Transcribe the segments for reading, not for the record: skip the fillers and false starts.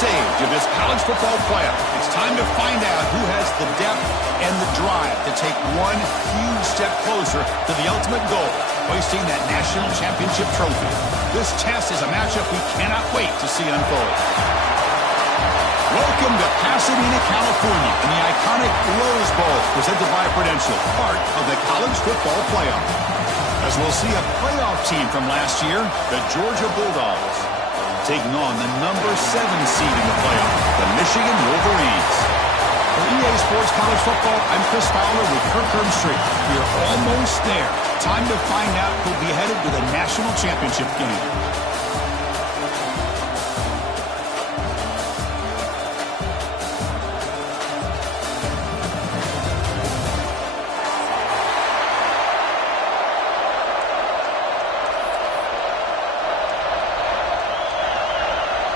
stage of this college football playoff. It's time to find out who has the depth and the drive to take one huge step closer to the ultimate goal, hoisting that national championship trophy. This test is a matchup we cannot wait to see unfold. Welcome to Pasadena, California, in the iconic Rose Bowl, presented by Prudential, part of the college football playoff. As we'll see a playoff team from last year, the Georgia Bulldogs, taking on the number 7 seed in the playoff, the Michigan Wolverines. For EA Sports College Football, I'm Chris Fowler with Kirk Herbstreit. We're almost there. Time to find out who'll be headed to the national championship game.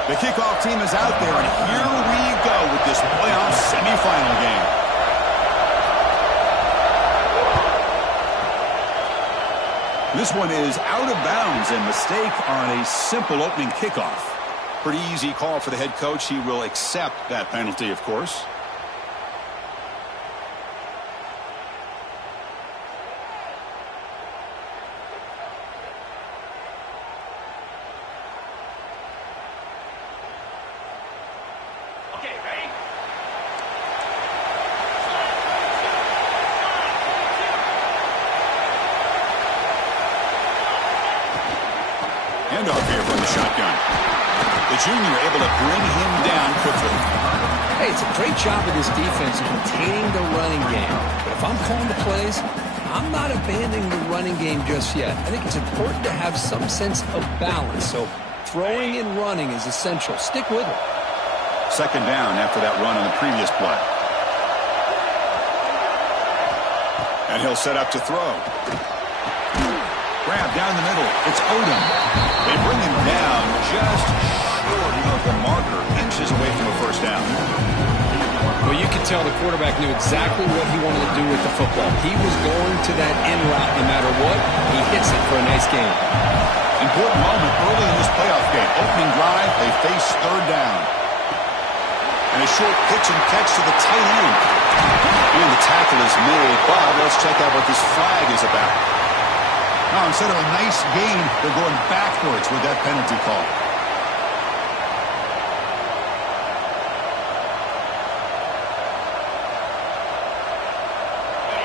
The kickoff team is out there, and here we go with this playoff semifinal game. This one is out of bounds, and mistake on a simple opening kickoff. Pretty easy call for the head coach. He will accept that penalty, of course. Handoff here from the shotgun. The junior able to bring him down quickly. Hey, it's a great job of this defense containing the running game. But if I'm calling the plays, I'm not abandoning the running game just yet. I think it's important to have some sense of balance. So throwing and running is essential. Stick with it. Second down after that run on the previous play. And he'll set up to throw. Grab down the middle. It's Odom. They bring him down just short of the marker, inches away from a first down. Well, you could tell the quarterback knew exactly what he wanted to do with the football. He was going to that in route no matter what. He hits it for a nice gain. Important moment early in this playoff game. Opening drive, they face third down. And a short pitch and catch to the tight end. And the tackle is made. But let's check out what this flag is about. Now, instead of a nice gain, they're going backwards with that penalty call.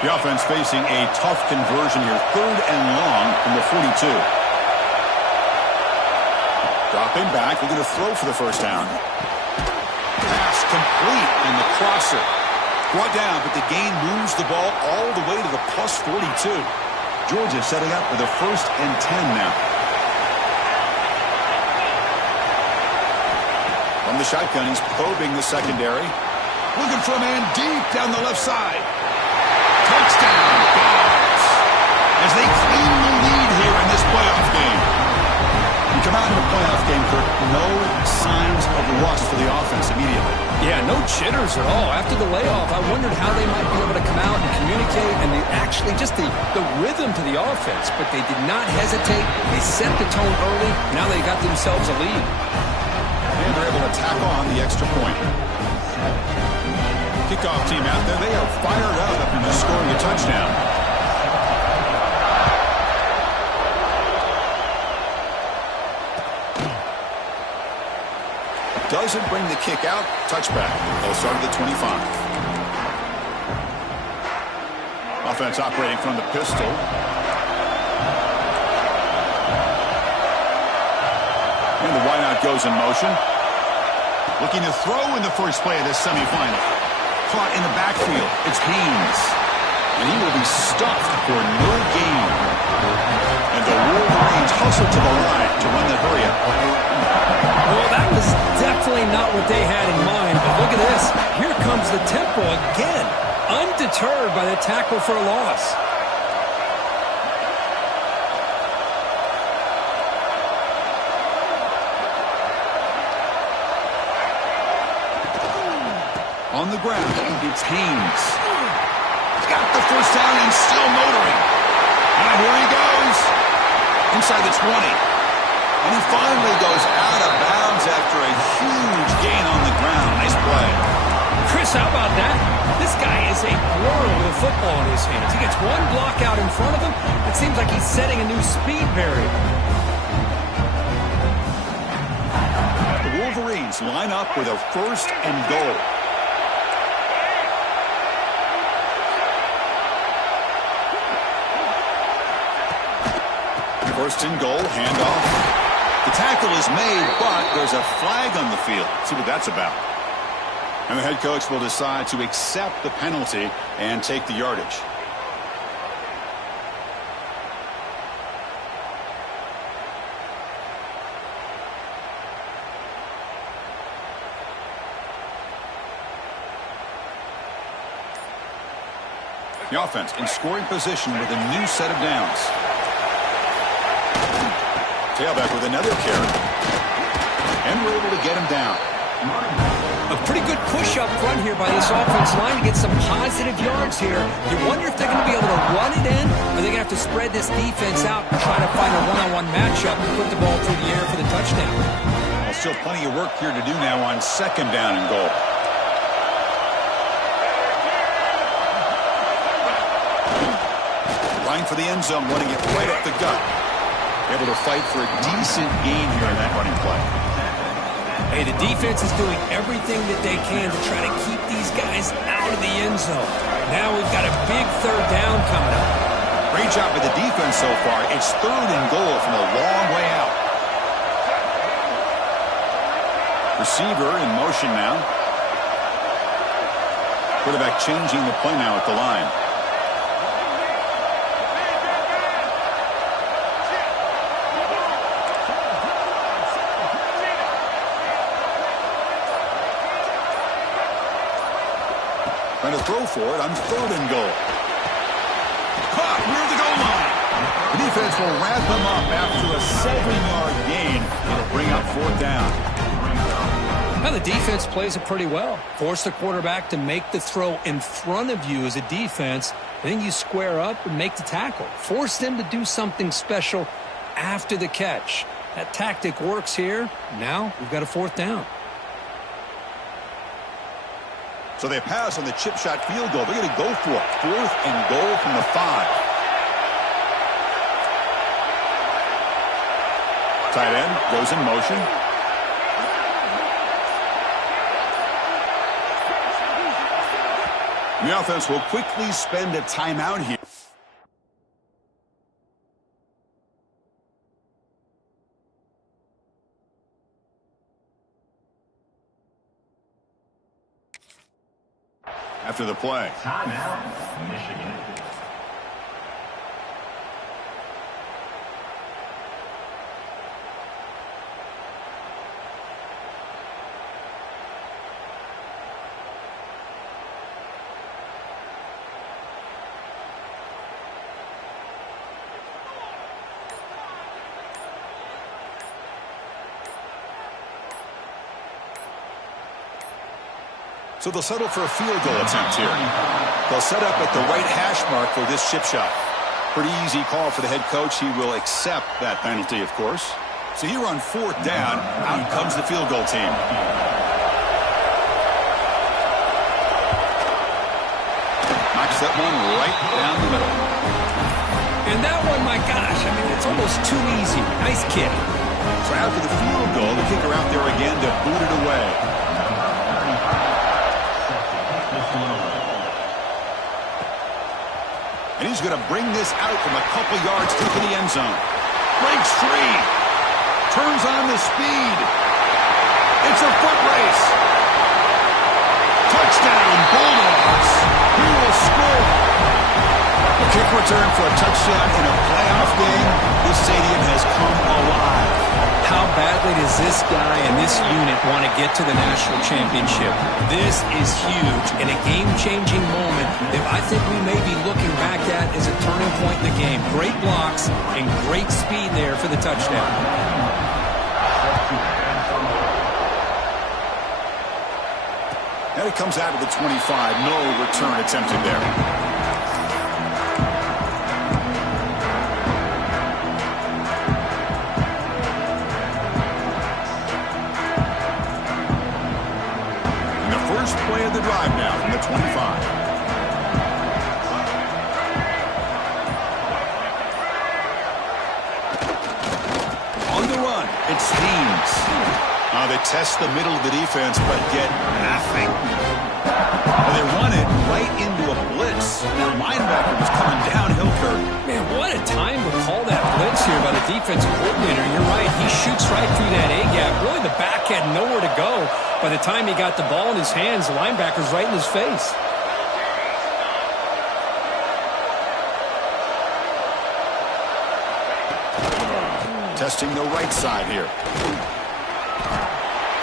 The offense facing a tough conversion here. Third and long from the 42. Dropping back, looking to throw for the first down. Pass complete in the crosser. Brought down, but the gain moves the ball all the way to the plus 42. Georgia setting up with a 1st and 10 now. From the shotgun, he's probing the secondary. Looking for a man deep down the left side. Touchdown, Dogs. As they claim the lead here in this playoff game. You come out in a playoff game, Kirk, no signs of rust for the offense immediately. Yeah, no jitters at all. After the layoff, I wondered how they might be able to come out and communicate and actually just the rhythm to the offense. But they did not hesitate. They set the tone early. Now they got themselves a lead. And they're able to tack on the extra point. Kickoff team out there. They are fired up after scoring a touchdown. Doesn't bring the kick out. Touchback. They'll start at the 25. Offense operating from the pistol. And the wideout goes in motion. Looking to throw in the first play of this semifinal. Caught in the backfield. It's Haynes. And he will be stuffed for no gain. And the Wolverines hustle to the line to run the hurry-up. Well, that was definitely not what they had in mind. But look at this. Here comes the tempo again. Undeterred by the tackle for a loss. On the ground, it's Haynes. He's got the first down and still motoring. And here he goes. Inside the 20. And he finally goes out of bounds downs after a huge gain on the ground. Nice play. Chris, how about that? This guy is a blur with a football in his hands. He gets one block out in front of him. It seems like he's setting a new speed barrier. The Wolverines line up with a 1st and goal. First and goal, handoff. The tackle is made, but there's a flag on the field. See what that's about. And the head coach will decide to accept the penalty and take the yardage. The offense in scoring position with a new set of downs. Tailback with another carry. And we're able to get him down. A pretty good push up front here by this offense line to get some positive yards here. You wonder if they're going to be able to run it in, or they're going to have to spread this defense out and try to find a one-on-one matchup and put the ball through the air for the touchdown. Well, still plenty of work here to do now on 2nd down and goal. Line for the end zone, running it right up the gut. Able to fight for a decent gain here in that running play. Hey, the defense is doing everything that they can to try to keep these guys out of the end zone. Now we've got a big 3rd down coming up. Great job by the defense so far. It's 3rd and goal from a long way out. Receiver in motion now. Quarterback changing the play now at the line. Trying to throw for it on 3rd and goal. Caught near the goal line. The defense will wrap them up after a 7-yard gain. It'll bring up 4th down. Now the defense plays it pretty well. Force the quarterback to make the throw in front of you as a defense. Then you square up and make the tackle. Force them to do something special after the catch. That tactic works here. Now we've got a 4th down. So they pass on the chip shot field goal. They're going to go for it. 4th and goal from the 5. Tight end goes in motion. The offense will quickly spend a timeout here. After the play. Timeout, Michigan. So they'll settle for a field goal attempt here. They'll set up at the right hash mark for this chip shot. Pretty easy call for the head coach. He will accept that penalty, of course. So here on 4th down, out comes the field goal team. Knocks that one right down the middle. And that one, my gosh, I mean, it's almost too easy. Nice kick. So after the field goal, the kicker out there again to boot it away. And he's going to bring this out from a couple yards deep in the end zone. Breaks free. Turns on the speed. It's a foot race. Touchdown, Bulldogs. He will score. A kick return for a touchdown in a playoff game. This stadium has come alive. How badly does this guy and this unit want to get to the national championship? This is huge and a game-changing moment that I think we may be looking back at as a turning point in the game. Great blocks and great speed there for the touchdown. And it comes out of the 25. No return attempted there. They test the middle of the defense, but get nothing. Well, they run it right into a blitz. That linebacker was coming downhill, Kirk. Man, what a time to call that blitz here by the defensive coordinator. You're right. He shoots right through that A-gap. Really, the back had nowhere to go. By the time he got the ball in his hands, the linebacker's right in his face. Testing the right side here.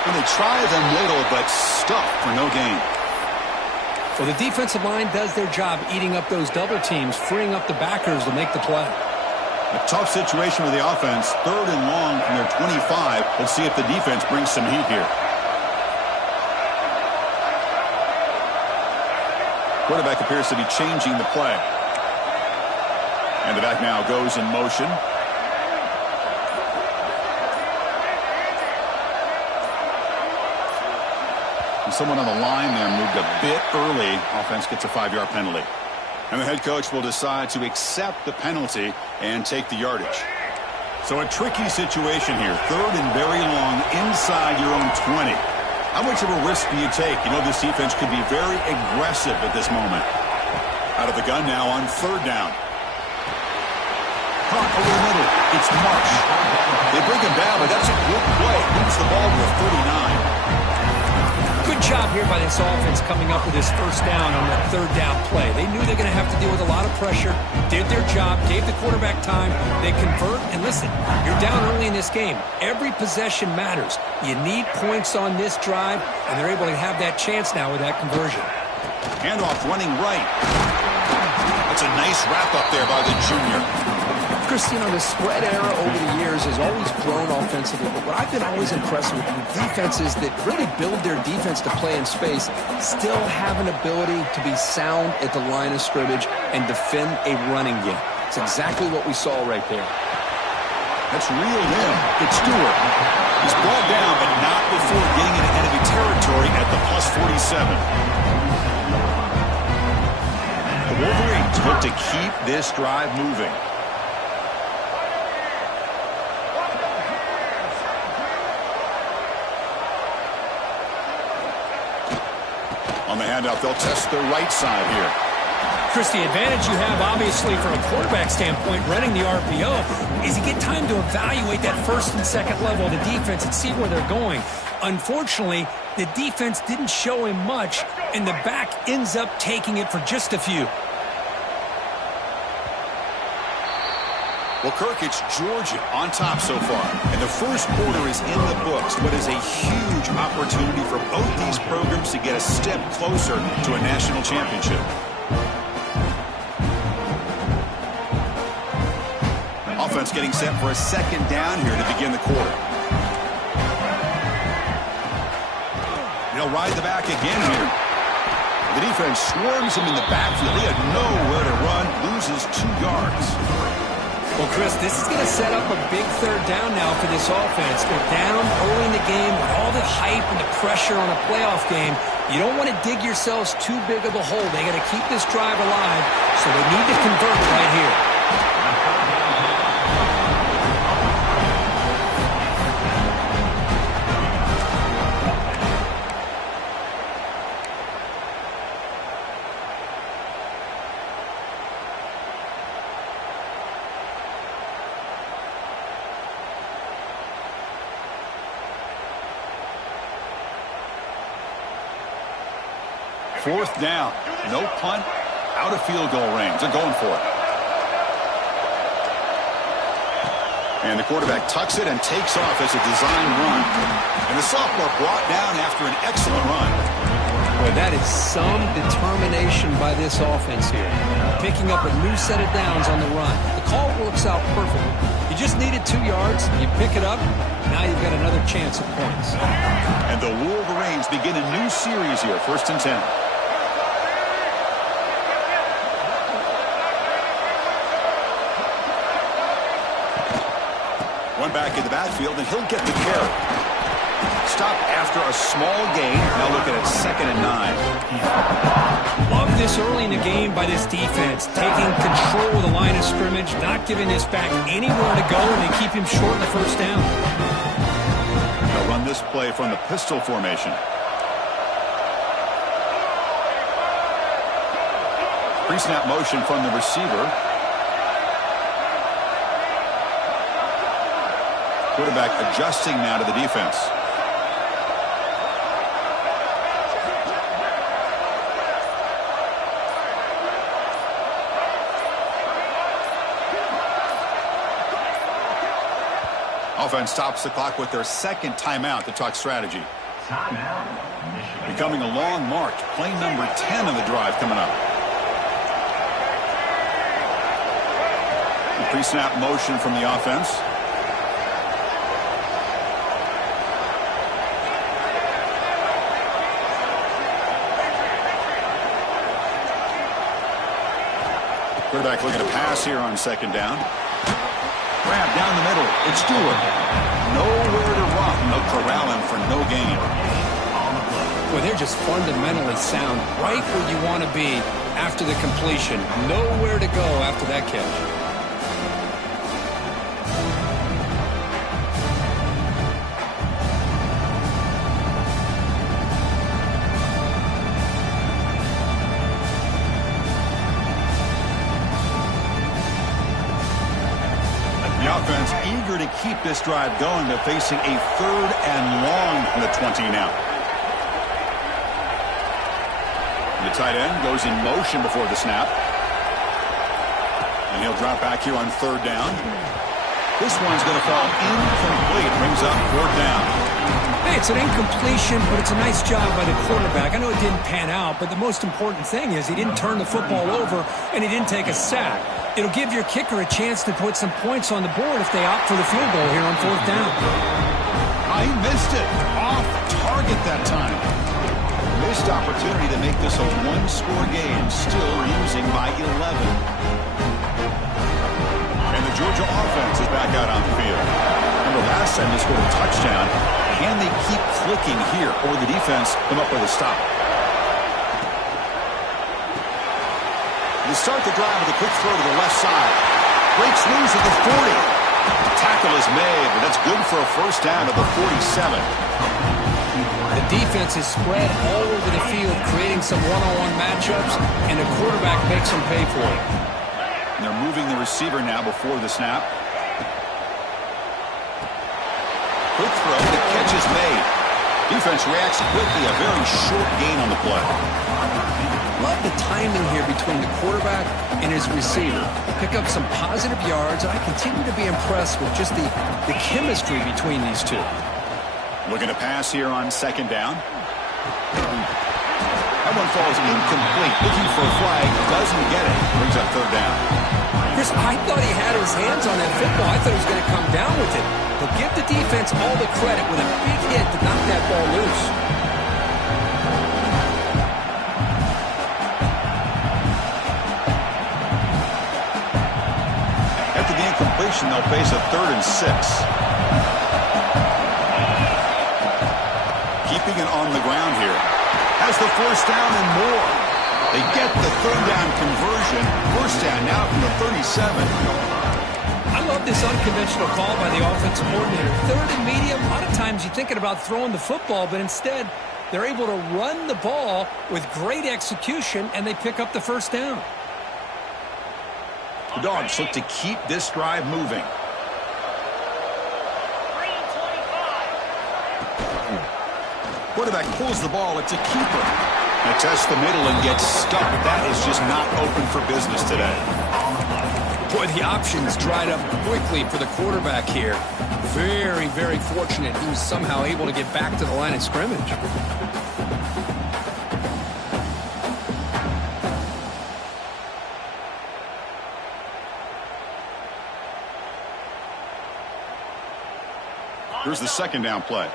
And they try the middle, but stuffed for no gain. Well, the defensive line does their job eating up those double teams, freeing up the backers to make the play. A tough situation with the offense. 3rd and long from their 25. Let's see if the defense brings some heat here. Quarterback appears to be changing the play. And the back now goes in motion. And someone on the line there moved a bit early. Offense gets a 5-yard penalty. And the head coach will decide to accept the penalty and take the yardage. So a tricky situation here. 3rd and very long inside your own 20. How much of a risk do you take? You know, this defense could be very aggressive at this moment. Out of the gun now on 3rd down. Caught over the middle. It's Marsh. They bring him down, but that's a good play. Moves the ball to a 39. Good job here by this offense coming up with this 1st down on that 3rd down play. They knew they're going to have to deal with a lot of pressure, did their job, gave the quarterback time, they convert, and listen, you're down early in this game. Every possession matters. You need points on this drive, and they're able to have that chance now with that conversion. Handoff running right. That's a nice wrap up there by the junior. Christine, the spread era over the years has always grown offensively, but what I've been always impressed with defenses that really build their defense to play in space still have an ability to be sound at the line of scrimmage and defend a running game. It's exactly what we saw right there. That's reeled in. It's Stewart. He's brought down, but not before getting into enemy territory at the +47. The Wolverines look to keep this drive moving. On the handout, they'll test the right side here. Chris, the advantage you have, obviously, from a quarterback standpoint, running the RPO, is you get time to evaluate that 1st and 2nd level of the defense and see where they're going. Unfortunately, the defense didn't show him much, and the back ends up taking it for just a few. Well, Kirk, it's Georgia on top so far. And the 1st quarter is in the books. What is a huge opportunity for both these programs to get a step closer to a national championship. Offense getting set for a 2nd down here to begin the quarter. They'll ride the back again here. The defense swarms him in the backfield. He had nowhere to run, loses 2 yards. Well, Chris, this is going to set up a big 3rd down now for this offense. They're down early in the game with all the hype and the pressure on a playoff game. You don't want to dig yourselves too big of a hole. They got to keep this drive alive, so they need to convert right here. Fourth down. No punt. Out of field goal range. They're going for it. And the quarterback tucks it and takes off as a design run. And the sophomore brought down after an excellent run. Boy, that is some determination by this offense here. Picking up a new set of downs on the run. The call works out perfectly. You just needed 2 yards. You pick it up. Now you've got another chance at points. And the Wolverines begin a new series here. 1st and 10. One back in the backfield, and he'll get the carry. Stop after a small gain. Now looking at 2nd and 9. Love this early in the game by this defense. Taking control of the line of scrimmage, not giving this back anywhere to go, and they keep him short in the 1st down. this play from the pistol formation. Pre-snap motion from the receiver. Quarterback adjusting now to the defense. Offense stops the clock with their second timeout to talk strategy. Timeout, Michigan. Becoming a long march. Play number 10 of the drive coming up. Pre-snap motion from the offense. Quarterback looking to pass here on second down. Grab down the middle. It's Stewart. Nowhere to run. They'll corral him for no gain. Well, they're just fundamentally sound, right where you want to be after the completion. Nowhere to go after that catch. Offense eager to keep this drive going, but facing a 3rd and long from the 20 now. The tight end goes in motion before the snap. And he'll drop back here on 3rd down. This one's going to fall incomplete. Brings up 4th down. Hey, it's an incompletion, but it's a nice job by the quarterback. I know it didn't pan out, but the most important thing is he didn't turn the football over and he didn't take a sack. It'll give your kicker a chance to put some points on the board if they opt for the field goal here on 4th down. He missed it. Off target that time. Missed opportunity to make this a one-score game. Still losing by 11. And the Georgia offense is back out on the field. Remember last time they scored a touchdown. Can they keep clicking here, or the defense come up with a stop? They start the drive with a quick throw to the left side. Breaks loose at the 40. The tackle is made, but that's good for a 1st down at the 47. The defense is spread all over the field, creating some one-on-one matchups, and the quarterback makes them pay for it. And they're moving the receiver now before the snap. Quick throw, the catch is made. Defense reacts quickly, a very short gain on the play. Love the timing here between the quarterback and his receiver. Pick up some positive yards, and I continue to be impressed with just the chemistry between these two. Looking to pass here on 2nd down. That one falls incomplete. Looking for a flag, doesn't get it. Brings up 3rd down. Chris, I thought he had his hands on that football. I thought he was going to come down with it. But give the defense all the credit with a big hit to knock that ball loose. After the incompletion, they'll face a 3rd and 6. Keeping it on the ground here. Has the 1st down and more. They get the 3rd down conversion. 1st down now from the 37. I love this unconventional call by the offensive coordinator. 3rd and medium, a lot of times you're thinking about throwing the football, but instead they're able to run the ball with great execution, and they pick up the 1st down. The Dogs look to keep this drive moving. Quarterback pulls the ball. It's a keeper. They test the middle and gets stuck. That is just not open for business today. Boy, the options dried up quickly for the quarterback here. Very, very fortunate he was somehow able to get back to the line of scrimmage. Here's the 2nd down play.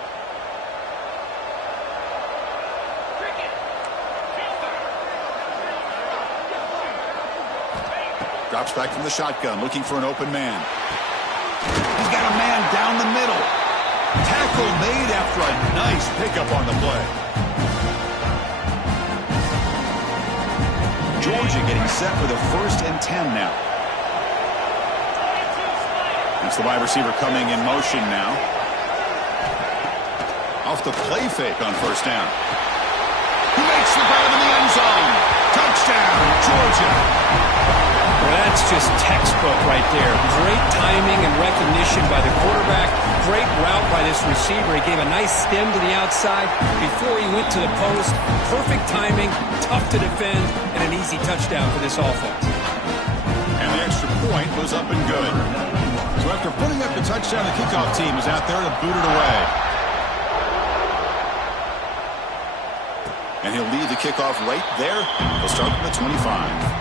Drops back from the shotgun, looking for an open man. He's got a man down the middle. Tackle made after a nice pickup on the play. Georgia getting set for the 1st and 10 now. It's the wide receiver coming in motion now. off the play fake on first down. He makes the grab in the end zone. Touchdown, Georgia. Well, that's just textbook right there. Great timing and recognition by the quarterback. Great route by this receiver. He gave a nice stem to the outside before he went to the post. Perfect timing, tough to defend, and an easy touchdown for this offense. And the extra point was up and good. So after putting up the touchdown, the kickoff team is out there to boot it away. And he'll lead the kickoff right there. He'll start from the 25.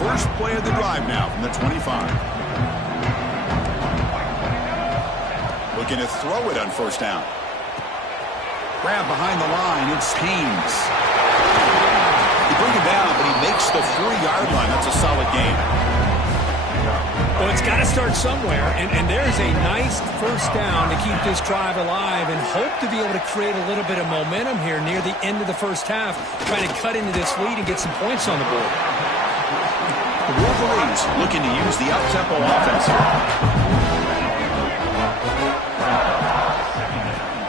First play of the drive now from the 25. Looking to throw it on first down. Grab behind the line. It's Haynes. He brings it down, but he makes the 4-yard line. That's a solid gain. Well, it's got to start somewhere, and there's a nice first down to keep this drive alive and hope to be able to create a little bit of momentum here near the end of the first half, trying to cut into this lead and get some points on the board. The Wolverines looking to use the up-tempo offense here.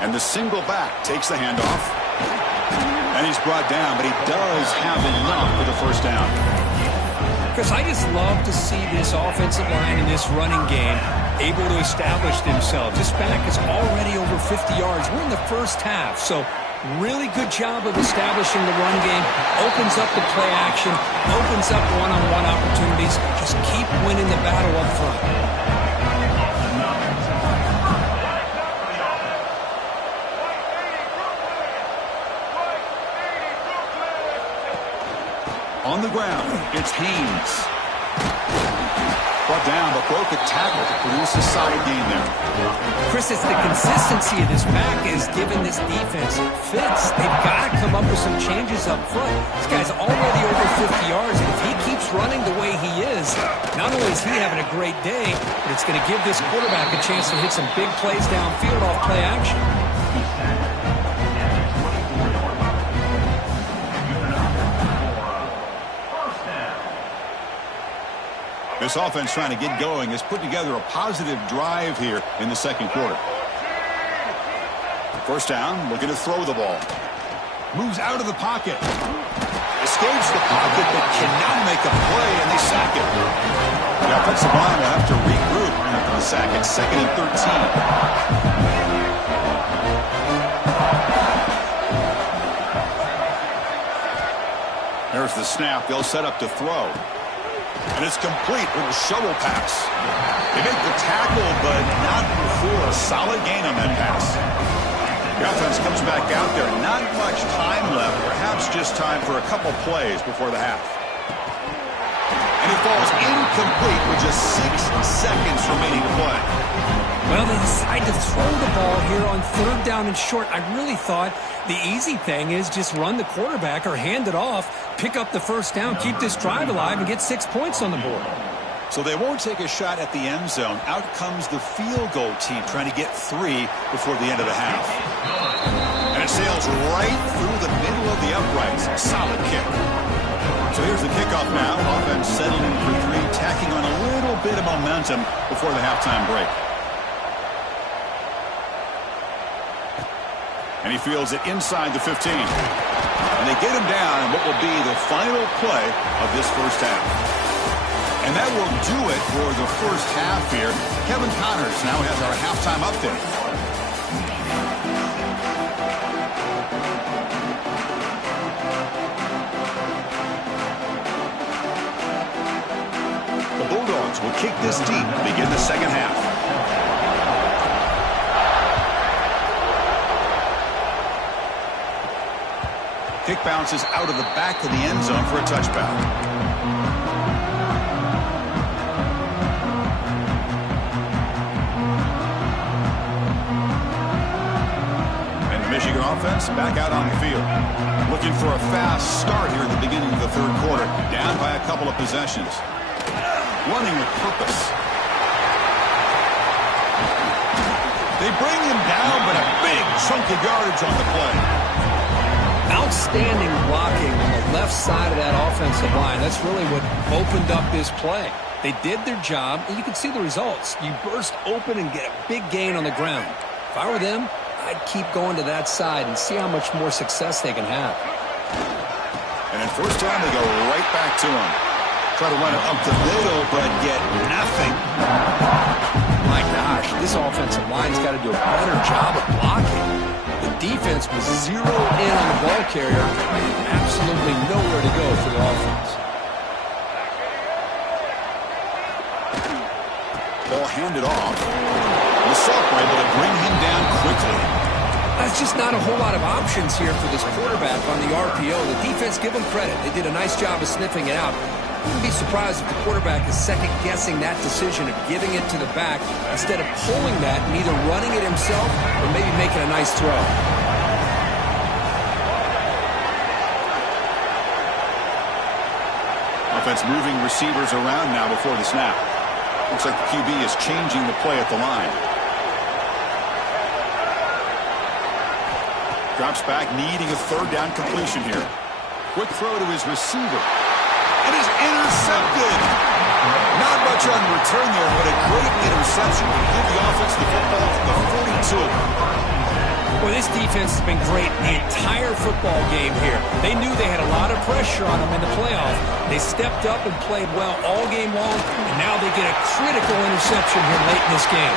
And the single back takes the handoff. And he's brought down, but he does have enough for the first down. Chris, I just love to see this offensive line in this running game able to establish themselves. This back is already over 50 yards. We're in the first half, so really good job of establishing the run game. Opens up the play action, opens up one-on-one opportunities. Just keep winning the battle up front. On the ground, it's Haynes. Brought down, but broke a tackle to produce a solid gain there. Chris, it's the consistency of this back is giving this defense fits. They've got to come up with some changes up front. This guy's already over 50 yards, and if he keeps running the way he is, not only is he having a great day, but it's going to give this quarterback a chance to hit some big plays downfield off play action. This offense trying to get going has put together a positive drive here in the second quarter. First down, looking to throw the ball. Moves out of the pocket. Escapes the pocket, but cannot make a play, and they sack it. The offensive line will have to regroup after the sack. It's 2nd and 13. There's the snap. They'll set up to throw. And it's complete with a shovel pass. They make the tackle, but not before a solid gain on that pass. The offense comes back out there. Not much time left. Perhaps just time for a couple plays before the half. And it falls incomplete with just 6 seconds remaining to play. Well, they decide to throw the ball here on 3rd down and short. I really thought the easy thing is just run the quarterback or hand it off, pick up the first down, keep this drive alive, and get 6 points on the board. So they won't take a shot at the end zone. Out comes the field goal team trying to get 3 before the end of the half. And it sails right through the middle of the uprights. Solid kick. So here's the kickoff now. Offense settling in for 3, tacking on a little bit of momentum before the halftime break. And he fields it inside the 15. And they get him down in what will be the final play of this first half. And that will do it for the first half here. Kevin Connors now has our halftime update. The Bulldogs will kick this deep to begin the second half. Kick bounces out of the back of the end zone for a touchback. And the Michigan offense back out on the field. Looking for a fast start here at the beginning of the third quarter. Down by a couple of possessions. Running with purpose. They bring him down, but a big chunk of yardage on the play. Outstanding blocking on the left side of that offensive line. That's really what opened up this play. They did their job, and you can see the results. You burst open and get a big gain on the ground. If I were them, I'd keep going to that side and see how much more success they can have. And in first down, they go right back to him. Try to run it up the middle, but get nothing. My gosh, this offensive line's got to do a better job of blocking. The defense was zeroed in on the ball carrier and absolutely nowhere to go for the offense. Ball handed off. The Sophomore able to bring him down quickly. There's just not a whole lot of options here for this quarterback on the RPO. The defense, give them credit. They did a nice job of sniffing it out. I wouldn't be surprised if the quarterback is second-guessing that decision of giving it to the back instead of pulling that and either running it himself or maybe making a nice throw. Offense moving receivers around now before the snap. Looks like the QB is changing the play at the line. Drops back, needing a third down completion here. Quick throw to his receiver. And is intercepted. Not much on return there, but a great interception to give the offense the football from the 42. Well, this defense has been great the entire football game here. They knew they had a lot of pressure on them in the playoff. They stepped up and played well all game long, and now they get a critical interception here late in this game.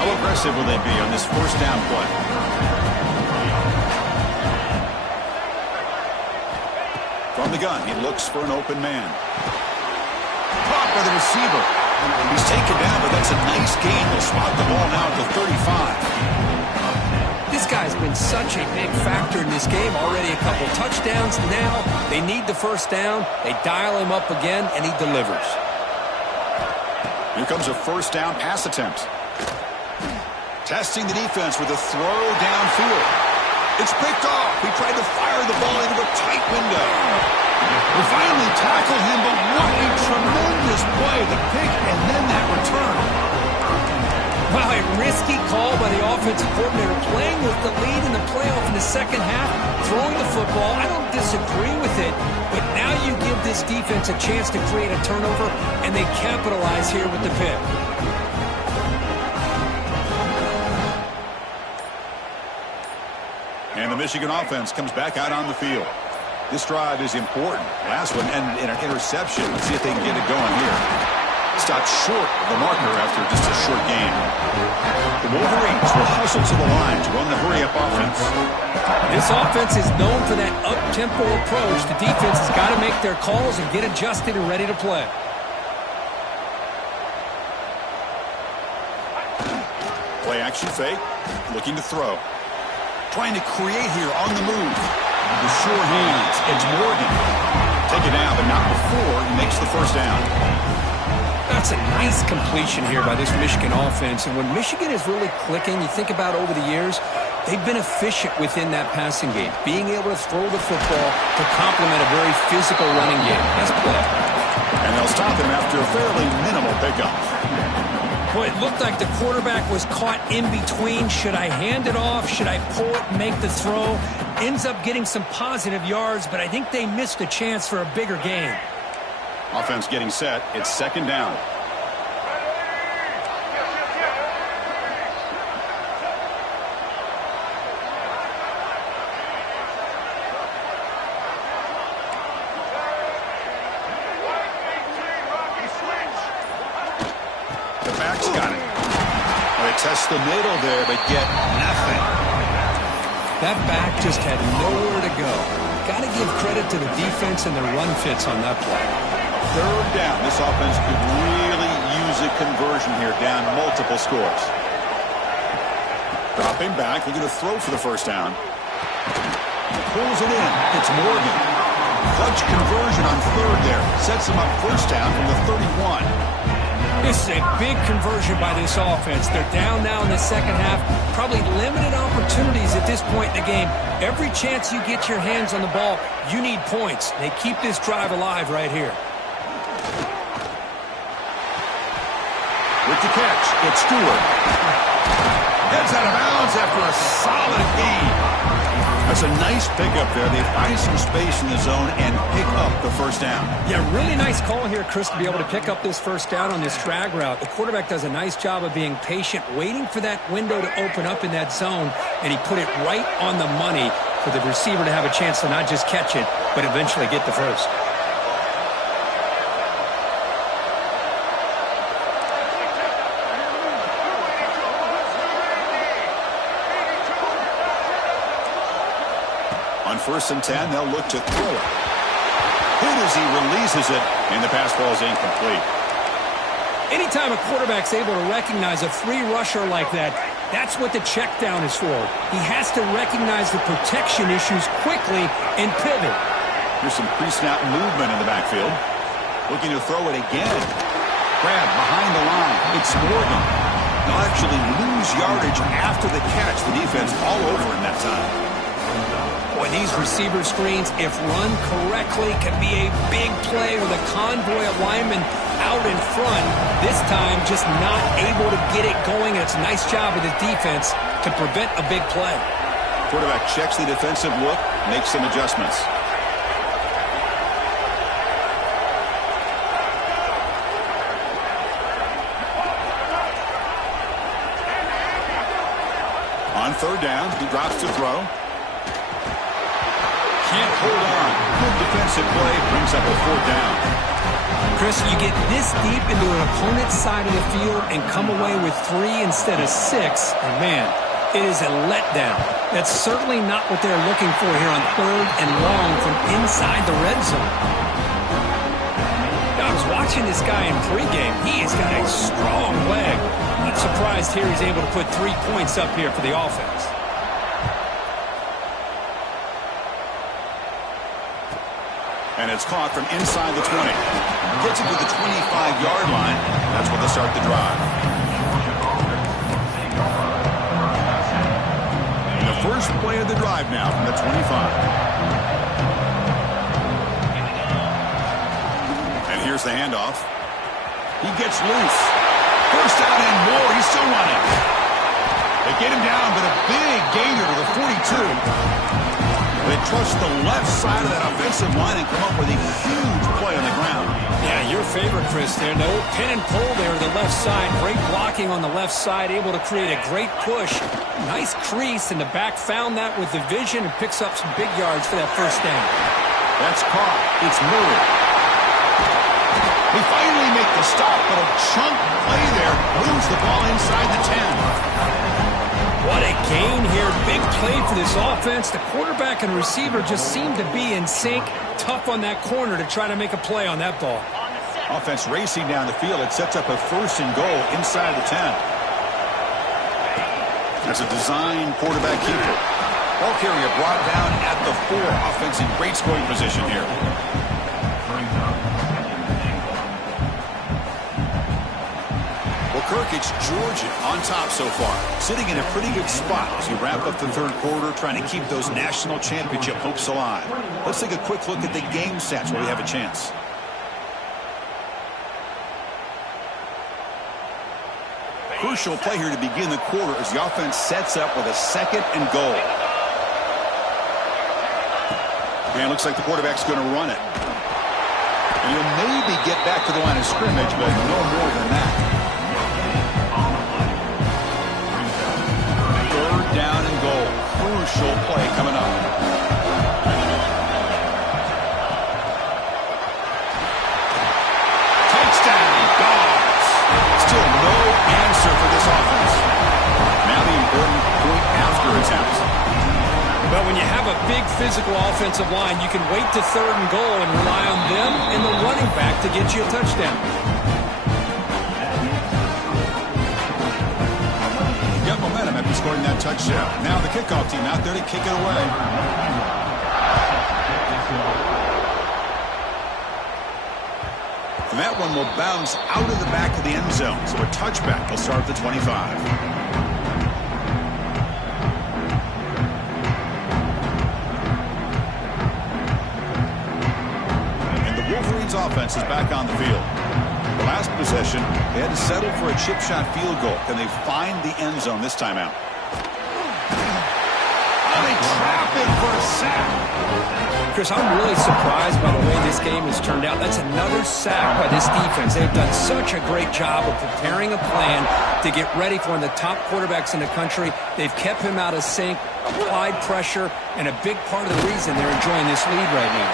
How aggressive will they be on this first down play? From the gun, he looks for an open man. Caught by the receiver. He's taken down, but that's a nice gain. They'll spot the ball now at the 35. This guy's been such a big factor in this game. Already a couple touchdowns. Now they need the first down. They dial him up again, and he delivers. Here comes a first down pass attempt. Testing the defense with a throw downfield. It's picked off. He tried to fire the ball into a tight window. They finally tackled him, but what a tremendous play. The pick and then that return. Well, a risky call by the offensive coordinator, playing with the lead in the playoff in the second half, throwing the football. I don't disagree with it, but now you give this defense a chance to create a turnover, and they capitalize here with the pick. And the Michigan offense comes back out on the field. This drive is important. Last one ended in an interception. Let's see if they can get it going here. Stopped short of the marker after just a short game. The Wolverines will hustle to the line to run the hurry-up offense. This offense is known for that up-tempo approach. The defense has got to make their calls and get adjusted and ready to play. Play action fake. Looking to throw. Trying to create here on the move. The sure hands. It's Morgan. Take it down, but not before he makes the first down. That's a nice completion here by this Michigan offense. And when Michigan is really clicking, you think about over the years, they've been efficient within that passing game, being able to throw the football to complement a very physical running game. Nice play. And they'll stop him after a fairly minimal pickup. Boy, it looked like the quarterback was caught in between. Should I hand it off? Should I pull it and make the throw? Ends up getting some positive yards, but I think they missed a chance for a bigger gain. Offense getting set. It's second down. The back's got it. They test the middle there, but get nothing. That back just had nowhere to go. Got to give credit to the defense and their run fits on that play. Third down. This offense could really use a conversion here, down multiple scores. Dropping back, looking to throw for the first down. Pulls it in. It's Morgan. Clutch conversion on third there. Sets him up first down from the 31. This is a big conversion by this offense. They're down now in the second half. Probably limited opportunities at this point in the game. Every chance you get your hands on the ball, you need points. They keep this drive alive right here. With the catch, it's Stewart. Heads out of bounds after a solid gain. That's a nice pickup there. They find some space in the zone and pick up the first down. Yeah, really nice call here, Chris, to be able to pick up this first down on this drag route. The quarterback does a nice job of being patient, waiting for that window to open up in that zone, and he put it right on the money for the receiver to have a chance to not just catch it, but eventually get the first. On 1st and 10, they'll look to throw it. He releases it, and the pass ball is incomplete. Anytime a quarterback's able to recognize a free rusher like that, that's what the check down is for. He has to recognize the protection issues quickly and pivot. Here's some pre-snap movement in the backfield. Looking to throw it again. Grab behind the line. It's Morgan. They'll actually lose yardage after the catch. The defense all over in that time. Boy, these receiver screens, if run correctly, can be a big play with a convoy of linemen out in front. This time, just not able to get it going. It's a nice job of the defense to prevent a big play. Quarterback checks the defensive look, makes some adjustments. On 3rd down, he drops to throw. Can't hold on. Good defensive play. Brings up a 4th down. Chris, you get this deep into an opponent's side of the field and come away with 3 instead of 6. And, man, it is a letdown. That's certainly not what they're looking for here on 3rd and long from inside the red zone. I was watching this guy in pregame. He has got a strong leg. Not surprised here he's able to put 3 points up here for the offense. And it's caught from inside the 20. Gets it to the 25-yard line. That's where they start the drive. And the first play of the drive now from the 25. And here's the handoff. He gets loose. First down and more. He's still running. They get him down, but a big gainer to the 42. They trust the left side of that offensive line and come up with a huge play on the ground. Yeah, your favorite, Chris, there. The old pin and pull there to the left side. Great blocking on the left side, able to create a great push. Nice crease, and the back found that with the vision and picks up some big yards for that first down. That's caught. It's Murray. They finally make the stop, but a chunk play there moves the ball inside the 10. What a gain here. Big play for this offense. The quarterback and receiver just seem to be in sync. Tough on that corner to try to make a play on that ball. Offense racing down the field. It sets up a 1st and goal inside the 10. That's a design quarterback keeper. Ball carrier brought down at the 4. Offense in great scoring position here. Kirk, it's Georgia on top so far, sitting in a pretty good spot as we wrap up the 3rd quarter, trying to keep those national championship hopes alive. Let's take a quick look at the game stats where we have a chance. Crucial play here to begin the quarter as the offense sets up with a 2nd and goal. And it looks like the quarterback's going to run it. And he'll maybe get back to the line of scrimmage, but no more than that. Down and goal. Crucial play coming up. Touchdown, Dogs. Still no answer for this offense. Now the important point after attempt. But when you have a big physical offensive line, you can wait to 3rd and goal and rely on them and the running back to get you a touchdown. Momentum after scoring that touchdown. Now the kickoff team out there to kick it away. And that one will bounce out of the back of the end zone. So a touchback will start at the 25. And the Wolverines offense is back on the field. The last possession, they had to settle for a chip shot field goal. Can they find the end zone this time out? Oh, they trapped it for a sack. Chris, I'm really surprised by the way this game has turned out. That's another sack by this defense. They've done such a great job of preparing a plan to get ready for one of the top quarterbacks in the country. They've kept him out of sync, applied pressure, and a big part of the reason they're enjoying this lead right now.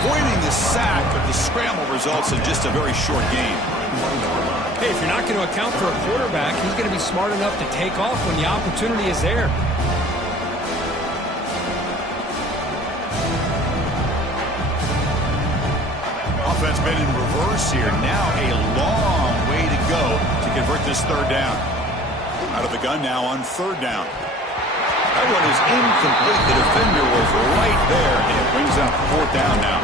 Avoiding the sack, but the scramble results in just a very short gain. Hey, if you're not going to account for a quarterback, he's going to be smart enough to take off when the opportunity is there. Offense been in reverse here. Now a long way to go to convert this third down. Out of the gun now on third down. That one is incomplete. The defender was right there, and it brings up fourth down now.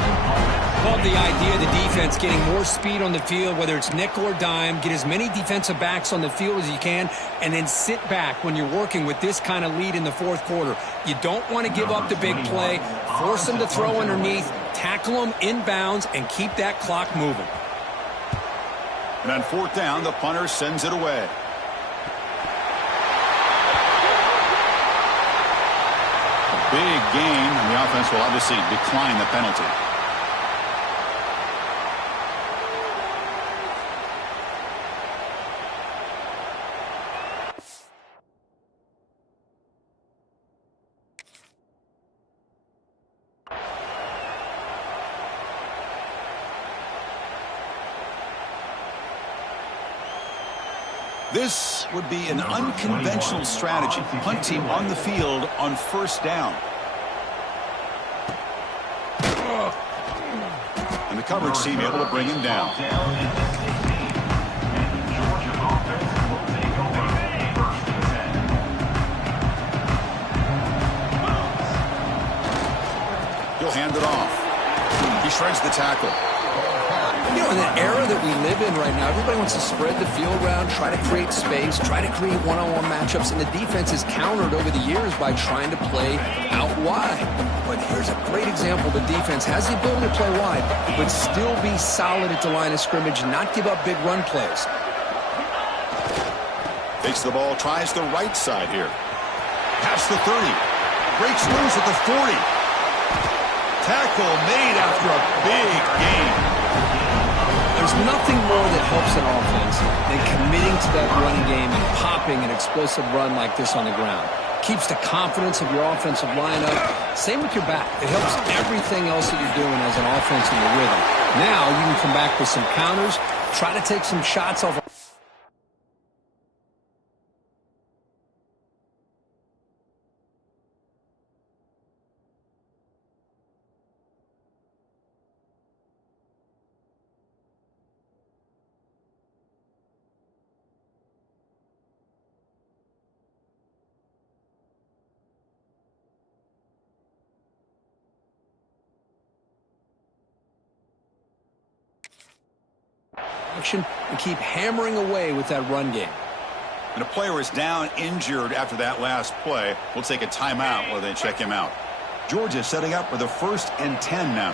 Love the idea of the defense getting more speed on the field, whether it's nickel or dime. Get as many defensive backs on the field as you can, and then sit back when you're working with this kind of lead in the fourth quarter. You don't want to give up the big play. Force them to throw underneath, tackle them inbounds, and keep that clock moving. And on fourth down, the punter sends it away. A big gain, and the offense will obviously decline the penalty. This would be an unconventional strategy. Punt team on the field on first down. And the coverage team able to bring him down. He'll hand it off. He shreds the tackle. You know, in the era that we live in right now, everybody wants to spread the field around, try to create space, try to create one-on-one matchups, and the defense is countered over the years by trying to play out wide. But here's a great example. The defense has the ability to play wide, but still be solid at the line of scrimmage, not give up big run plays. Takes the ball, tries the right side here. Past the 30. Breaks loose at the 40. Tackle made after a big gain. There's nothing more that helps an offense than committing to that running game and popping an explosive run like this on the ground. Keeps the confidence of your offensive line up. Same with your back. It helps everything else that you're doing as an offense in the rhythm. Now you can come back with some counters, try to take some shots off. And keep hammering away with that run game. And a player is down injured after that last play. We'll take a timeout while they check him out. Georgia setting up for the 1st and 10 now.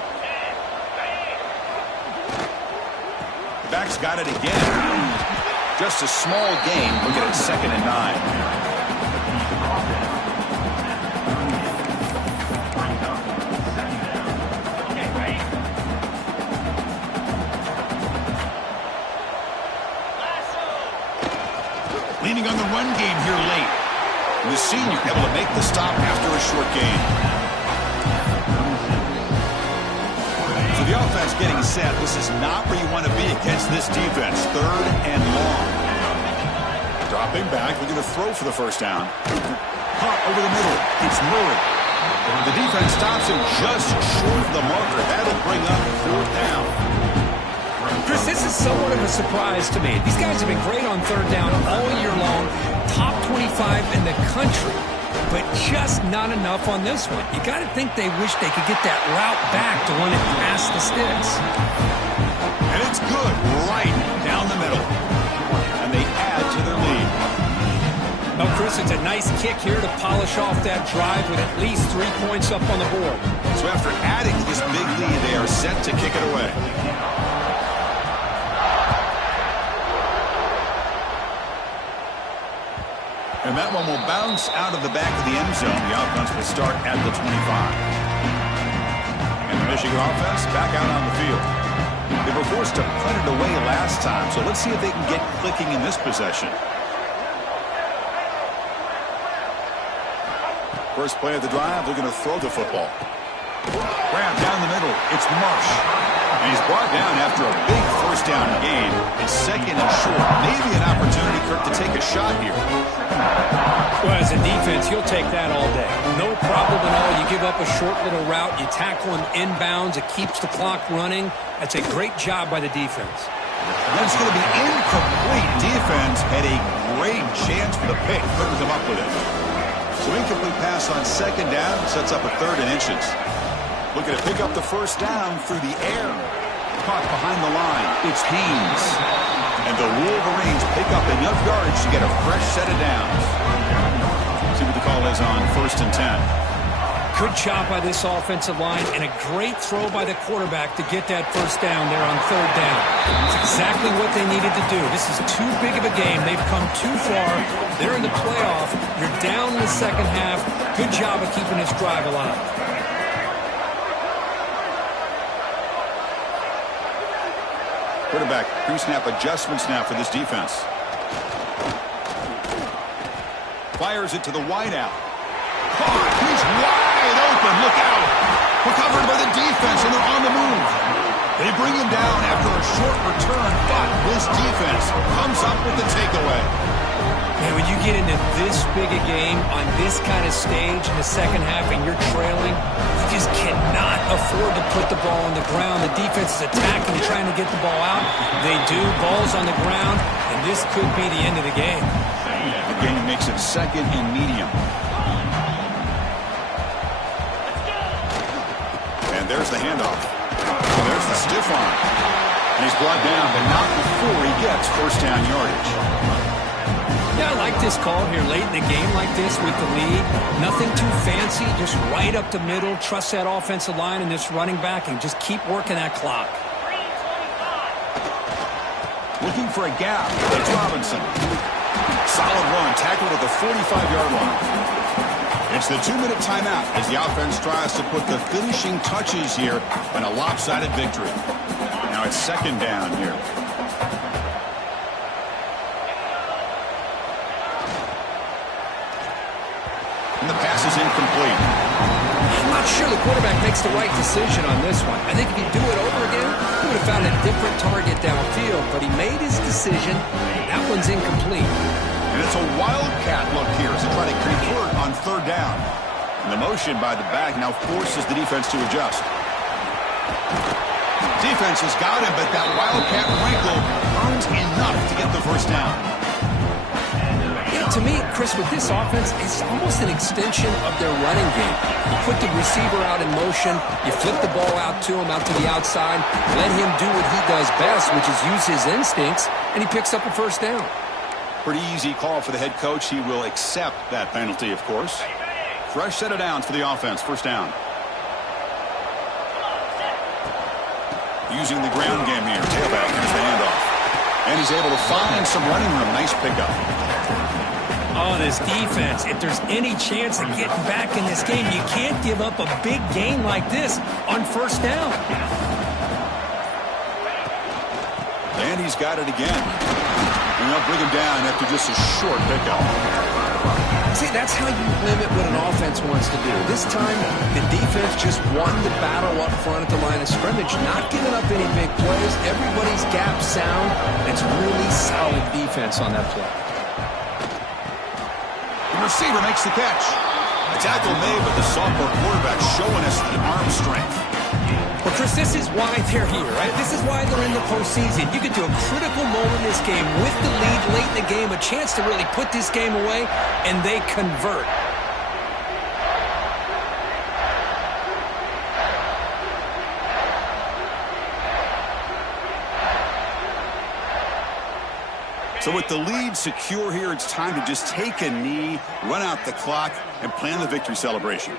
Back's got it again. Just a small gain. Looking at 2nd and 9. Leaning on the run game here late. And the senior able to make the stop after a short gain. So the offense getting set. This is not where you want to be against this defense. 3rd and long. Dropping back, looking to throw for the first down. Caught over the middle. It's Murray. The defense stops him just short of the marker. That'll bring up 4th down. Chris, this is somewhat of a surprise to me. These guys have been great on 3rd down all year long, top 25 in the country, but just not enough on this one. You got to think they wish they could get that route back to run it past the sticks. And it's good, right down the middle. And they add to their lead. Oh, Chris, it's a nice kick here to polish off that drive with at least 3 points up on the board. So after adding to this big lead, they are set to kick it away. And that one will bounce out of the back of the end zone. The offense will start at the 25. And the Michigan offense back out on the field. They were forced to punt it away last time, so let's see if they can get clicking in this possession. First play of the drive, they're going to throw the football. Grab down the middle. It's Marsh. And he's brought down after a big first down gain. It's second and short. Maybe an opportunity, Kirk, to take a shot here. Well, as a defense, you'll take that all day. No problem at all. You give up a short little route. You tackle him inbounds. It keeps the clock running. That's a great job by the defense. And it's going to be incomplete. Defense had a great chance for the pick. Couldn't come up with it. So incomplete pass on second down sets up a third and inches. Looking to pick up the first down through the air. Caught behind the line. It's Haynes. And the Wolverines pick up enough yardage to get a fresh set of downs. See what the call is on 1st and 10. Good job by this offensive line and a great throw by the quarterback to get that first down there on 3rd down. It's exactly what they needed to do. This is too big of a game. They've come too far. They're in the playoff. You're down in the second half. Good job of keeping this drive alive. Quarterback pre-snap adjustments now for this defense. Fires it to the wideout. Caught. He's wide open. Look out. Recovered by the defense, and they're on the move. They bring him down after a short return, but this defense comes up with the takeaway. Man, when you get into this big a game on this kind of stage in the second half and you're trailing, you just cannot afford to put the ball on the ground. The defense is attacking, trying to get the ball out. They do. Ball's on the ground, and this could be the end of the game. The game makes it second and medium. And there's the handoff. And there's the stiff arm. And he's brought down, but not before he gets first down yardage. Yeah, I like this call here late in the game like this with the lead. Nothing too fancy, just right up the middle. Trust that offensive line and this running back and just keep working that clock. Looking for a gap. It's Robinson. Solid run, tackled at the 45-yard line. It's the 2-minute timeout as the offense tries to put the finishing touches here on a lopsided victory. Now it's second down here. And the pass is incomplete. I'm not sure the quarterback makes the right decision on this one. I think if you do it over again, he would have found a different target downfield, but he made his decision. That one's incomplete. And it's a wildcat look here as they try to convert on 3rd down. And the motion by the back now forces the defense to adjust. Defense has got him, but that wildcat wrinkle earns enough to get the first down. To me, Chris, with this offense, it's almost an extension of their running game. You put the receiver out in motion, you flip the ball out to him, out to the outside, let him do what he does best, which is use his instincts, and he picks up a first down. Pretty easy call for the head coach. He will accept that penalty, of course. Fresh set of downs for the offense. First down. Using the ground game here. Tailback, here's the handoff. And he's able to find some running room. Nice pickup. Oh, this defense, if there's any chance of getting back in this game, you can't give up a big gain like this on first down. And he's got it again. And they'll bring him down after just a short pickup. See, that's how you limit what an offense wants to do. This time, the defense just won the battle up front at the line of scrimmage, not giving up any big plays. Everybody's gap sound. It's really solid defense on that play. The receiver makes the catch. A tackle made, but the sophomore quarterback showing us the arm strength. Well, Chris, this is why they're here, right? This is why they're in the postseason. You get to a critical moment in this game with the lead late in the game, a chance to really put this game away, and they convert. So with the lead secure here, it's time to just take a knee, run out the clock, and plan the victory celebration.